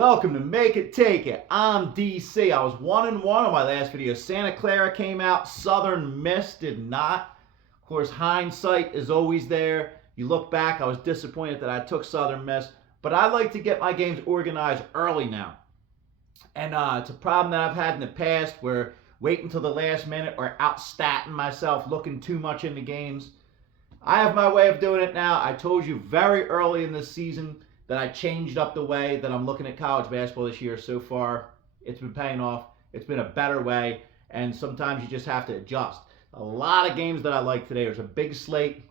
Welcome to Make It Take It. I'm DC. I was 1-1 on my last video. Santa Clara came out. Southern Miss did not. Of course, hindsight is always there. You look back, I was disappointed that I took Southern Miss. But I like to get my games organized early now. And it's a problem that I've had in the past where waiting until the last minute or outstatting myself, looking too much into games. I have my way of doing it now. I told you very early in this season that I changed up the way that I'm looking at college basketball this year. So far, it's been paying off. It's been a better way, and sometimes you just have to adjust. A lot of games that I like today. There's a big slate.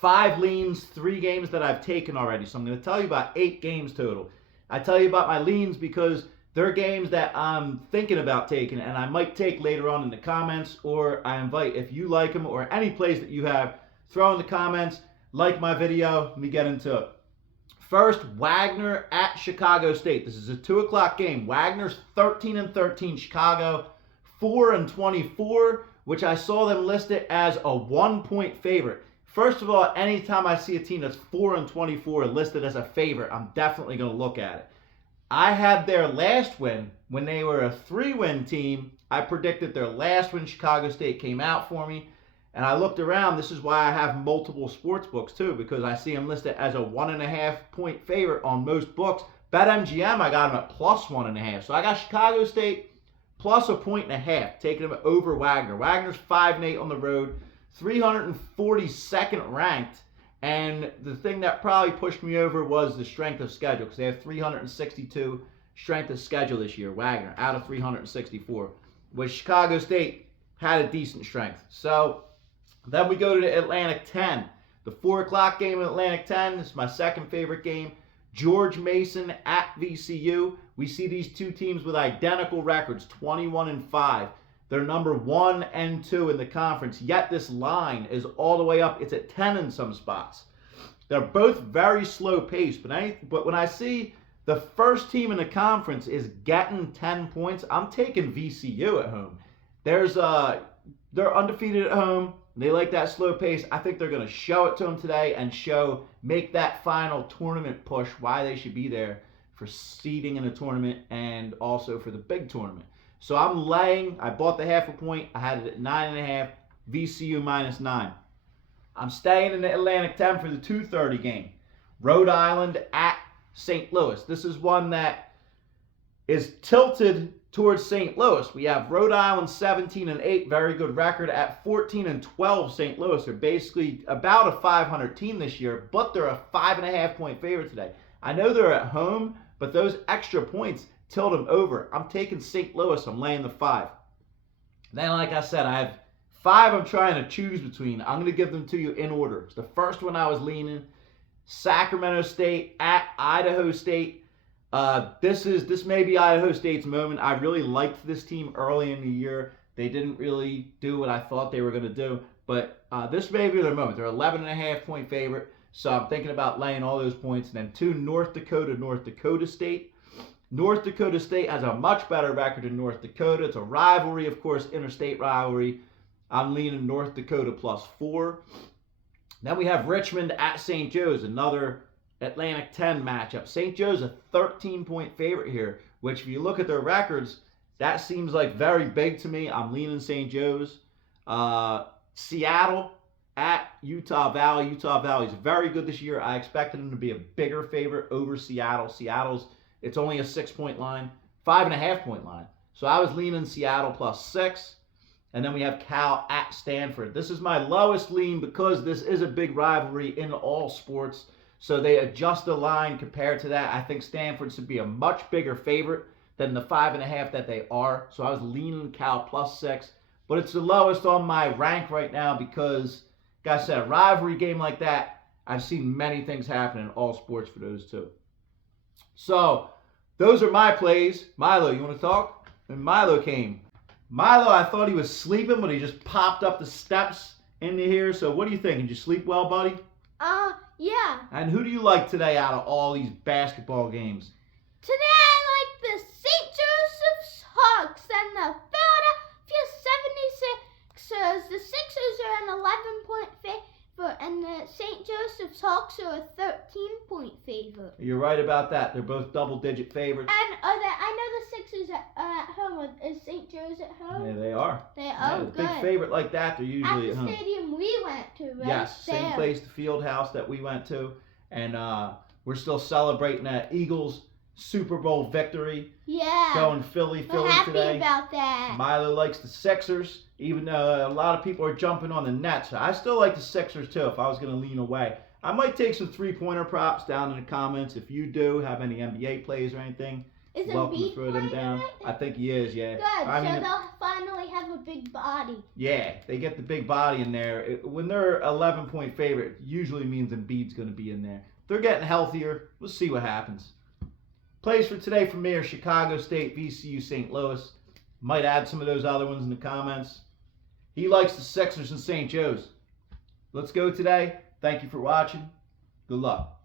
5 leans, 3 games that I've taken already. So I'm going to tell you about 8 games total. I tell you about my leans because they're games that I'm thinking about taking, and I might take later on in the comments, or I invite, if you like them or any plays that you have, throw in the comments, like my video, let me get into it. First, Wagner at Chicago State. This is a 2 o'clock game. Wagner's 13-13. Chicago 4-24, which I saw them listed as a 1-point favorite. First of all, anytime I see a team that's 4-24 listed as a favorite, I'm definitely going to look at it. I had their last win when they were a 3-win team. I predicted their last win. Chicago State came out for me. And I looked around. This is why I have multiple sports books too, because I see them listed as a 1.5-point favorite on most books. BetMGM, I got them at plus 1.5. So I got Chicago State plus 1.5, taking them over Wagner. Wagner's 5-8 on the road, 342nd ranked. And the thing that probably pushed me over was the strength of schedule, because they have 362 strength of schedule this year, Wagner, out of 364. Which Chicago State had a decent strength. So then we go to the Atlantic 10. The 4 o'clock game in Atlantic 10. This is my second favorite game. George Mason at VCU. We see these two teams with identical records, 21-5. They're number 1 and 2 in the conference. Yet this line is all the way up. It's at 10 in some spots. They're both very slow paced. But when I see the first team in the conference is getting 10 points, I'm taking VCU at home. They're undefeated at home. They like that slow pace. I think they're going to show it to them today and make that final tournament push why they should be there for seeding in the tournament and also for the big tournament. So I'm laying. I bought the 0.5 point. I had it at 9.5. VCU -9. I'm staying in the Atlantic 10 for the 2:30 game. Rhode Island at St. Louis. This is one that is tilted towards St. Louis. We have Rhode Island 17-8, very good record. At 14-12, St. Louis are basically about a 500 team this year, but they're a 5.5-point favorite today. I know they're at home, but those extra points tilt them over. I'm taking St. Louis. I'm laying the 5. Then, like I said, I have 5 I'm trying to choose between. I'm going to give them to you in order. The first one I was leaning, Sacramento State at Idaho State. This may be Idaho State's moment. I really liked this team early in the year. They didn't really do what I thought they were going to do, but this may be their moment. They're 11.5-point favorite, so I'm thinking about laying all those points. And then 2, North Dakota State. North Dakota State has a much better record than North Dakota. It's a rivalry, of course, interstate rivalry. I'm leaning North Dakota +4. Then we have Richmond at St. Joe's, another Atlantic 10 matchup. St. Joe's a 13-point favorite here, which if you look at their records, that seems like very big to me. I'm leaning St. Joe's. Seattle at Utah Valley. Utah Valley is very good this year. I expected them to be a bigger favorite over Seattle. It's only a 6-point line, 5.5-point line. So I was leaning Seattle +6. And then we have Cal at Stanford. This is my lowest lean because this is a big rivalry in all sports. So they adjust the line compared to that. I think Stanford should be a much bigger favorite than the 5.5 that they are. So I was leaning Cal +6. But it's the lowest on my rank right now because, like I said, a rivalry game like that, I've seen many things happen in all sports for those two. So those are my plays. Milo, you want to talk? And Milo came. Milo, I thought he was sleeping, but he just popped up the steps into here. So what do you think? Did you sleep well, buddy? Yeah. And who do you like today out of all these basketball games? Today I like the St. Joseph's Hawks and the Philadelphia 76ers. The Sixers are an 11-point and the St. Joseph's Hawks are a 13-point favorite. You're right about that. They're both double-digit favorites. And I know the Sixers are at home. Is St. Joe's at home? Yeah, they are. They are. Yeah, Good. big favorite like that, they're usually at at the home. stadium we went to, right? Yes, there. same place, the field house that we went to. And we're still celebrating that Eagles Super Bowl victory. Yeah. Going Philly We're happy today. about that. Milo likes the Sixers, even though a lot of people are jumping on the Nets. I still like the Sixers too if I was going to lean away. I might take some three-pointer props down in the comments. If you do have any NBA plays or anything, Is welcome to Embiid throw them playing down. tonight? I think he is, yeah. Good, I mean, so they'll finally have a big body. yeah, they get the big body in there. When they're 11-point favorite, it usually means Embiid's going to be in there. They're getting healthier. We'll see what happens. Plays for today for me are Chicago State, VCU, St. Louis. Might add some of those other ones in the comments. He likes the Sixers and St. Joe's. Let's go today. Thank you for watching. Good luck.